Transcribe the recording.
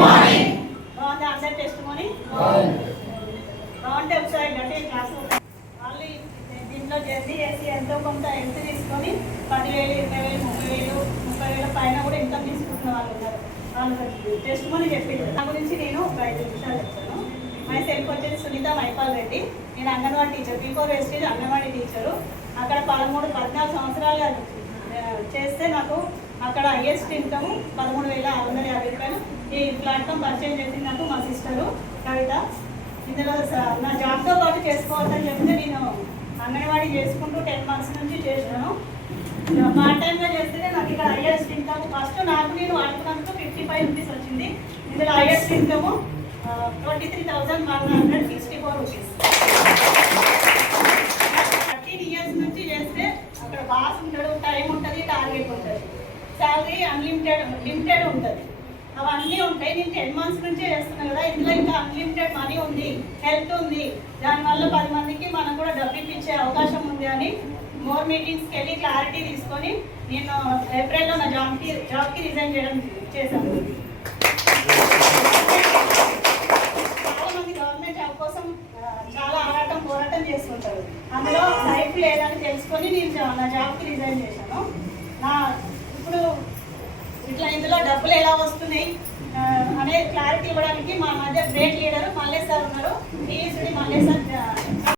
బాగుంది అందరి టెస్టిమోనీ బాగుంటే ఒకసారి గట్టి క్లాస్ వాళ్ళు దీంట్లో జర్నీ చేసి ఎంతో కొంత హెల్త్ తీసుకొని 10,000, 20,000, 30,000 పైన కూడా ఇన్కమ్ తీసుకుంటున్న వాళ్ళు ఉన్నారు. వాళ్ళు టెస్టిమోనీ చెప్పింది. నా గురించి నేను ఒక 5 నిమిషాలు చెప్తాను. మై సెల్ఫ్ వచ్చేసి సునీత మైపాల్ రెడ్డి. నేను anganwadi teacher, B4 wastage anganwadi teacher. అక్కడ 13-14 సంవత్సరాలుగా చేస్తే నాకు అక్కడ హైయెస్ట్ ఇన్కమ్ 13,650 రూపాయలు. ఈ ప్లాట్ఫామ్ పరిచయం చేసింది నాకు మా సిస్టరు కవిత. ఇందులో నా జాబ్తో పాటు చేసుకోవాలని చెప్తే నేను అంగన్వాడీ చేసుకుంటూ 10 months నుంచి చేసినాను. పార్ట్ టైంగా చేస్తే నాకు ఇక్కడ హైయెస్ట్ ఇన్కమ్ ఫస్ట్ నాకు నేను అనుకున్నందుకు 55 రూపీస్ వచ్చింది. ఇందులో హైయెస్ట్ ఇన్కమ్ 23,164 రూపీస్. 13 years నుంచి చేస్తే అక్కడ బాస్ ఉంటాడు, టైం ఉంటుంది, టార్గెట్ ఉంటుంది, శాలరీ లిమిటెడ్ ఉంటుంది, అవన్నీ ఉంటాయి. నేను 10 months నుంచే చేస్తున్నాను కదా, ఇందులో ఇంకా అన్లిమిటెడ్ మనీ ఉంది, హెల్త్ ఉంది. దానివల్ల 10 మందికి మనం కూడా డబ్బు ఇప్పించే అవకాశం ఉంది అని మోర్ మీటింగ్స్కి వెళ్ళి క్లారిటీ తీసుకొని నేను ఏప్రిల్లో నా జాబ్కి రిజైన్ చేశాను. చాలామంది గవర్నమెంట్ జాబ్ కోసం చాలా పోరాటం చేస్తుంటారు. అందులో లైఫ్ లేదని తెలుసుకొని నేను నా జాబ్కి రిజైన్ చేశాను. ఇప్పుడు ఇందులో డబ్బులు ఎలా వస్తున్నాయి అనే క్లారిటీ ఇవ్వడానికి మా మధ్య గ్రేట్ లీడర్ మల్లేష్ సార్ ఉన్నారు. మల్లేష్ సార్